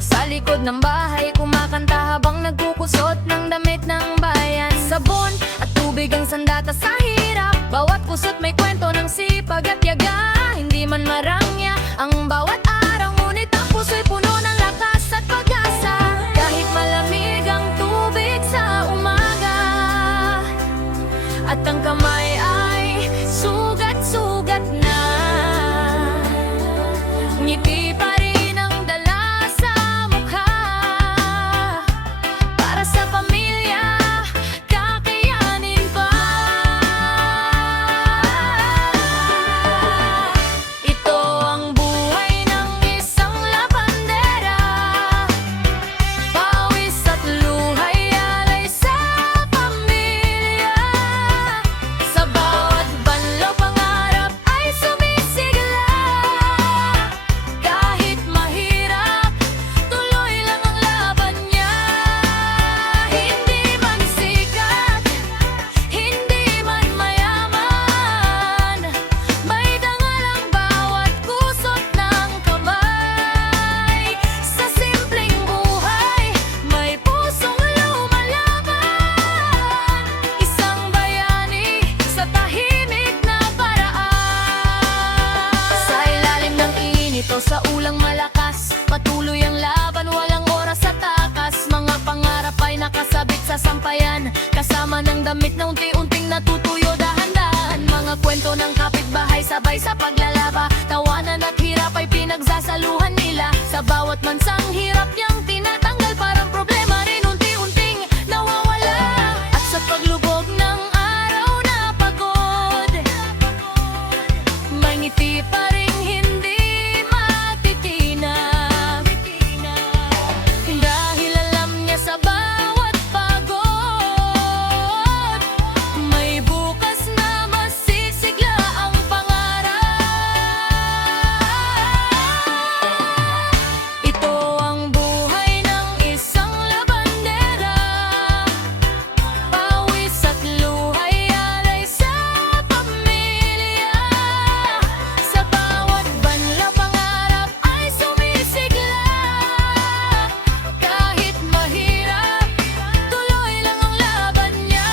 O sa likod ng bahay, kumakanta habang nagkukusot ng damit ng bayan. Sabon at tubig ang sandata sa hirap. Bawat kusot may kwento ng sipag at yaga. Hindi man marangya ang bawat araw, ngunit ang puso'y puno ng lakas at pag-asa. Kahit malamig ang tubig sa umaga, at ang kamay ay sugat-sugat na, ngiti pa rin ang dala sa mukha. Para sa pamilya, kakayanin pa. Ito ang buhay ng isang labandera. Pawis at luhay alay sa pamilya. Sa bawat banlaw pangarap ay sumisigla. Kahit mahirap, tuloy lang ang laban niya. Hindi man sikat, hindi man mayaman, may dangal ang bawat kusot ng kamay. Sa simpleng buhay, may pusong lumalaban. Isang bayani sa tahimik na paraan. Sa ilalim ng init o sa ulang malakas, patuloy ang laban, walang oras sa takas. Mga pangarap ay nakasabit sa sampayan, kasama ng damit na unti-unting natutuyo dahan-dahan. Mga kwento ng kapitbahay sabay sa paglalaba, tawanan at hirap ay pinagsasaluhan nila. Sa bawat mansang hirap niyang tinatanggal, parang problema rin unti-unting nawawala. At sa paglubog ng araw na pagod, may ngiti pa rin hindi matitinag. Dahil alam niya sa bawat pagod, may bukas na masisigla ang pangarap. Ito ang buhay ng isang labandera. Pawis at luhay alay sa pamilya. Sa bawat banlaw pangarap ay sumisigla. Kahit mahirap, tuloy lang ang laban niya.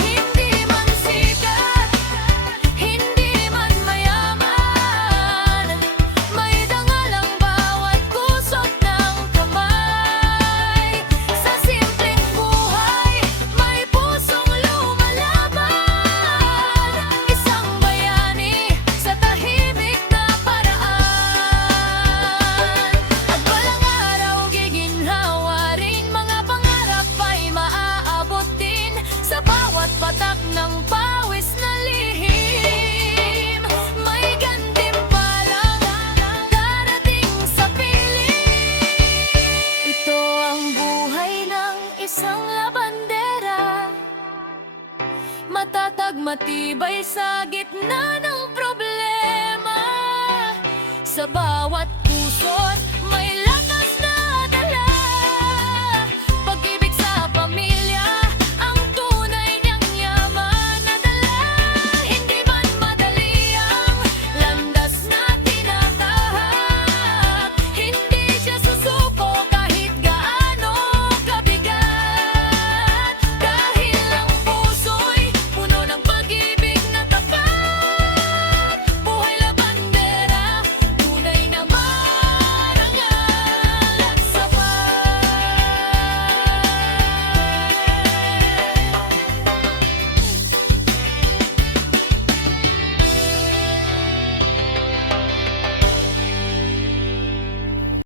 Hindi man sikat, hindi man mayaman, may dangal ang bawat kusot ng kamay. Sa simpleng buhay, may pusong lumalaban. Isang bayani sa tahimik na paraan. At balang araw giginhawa rin, mga pangarap ay maaabot din. Sa bawat patak ng pawis na lihim, may gantimpalang darating sa piling. Ito ang buhay ng isang labandera, matatag matibay sa gitna ng problema. Sa bawat puso't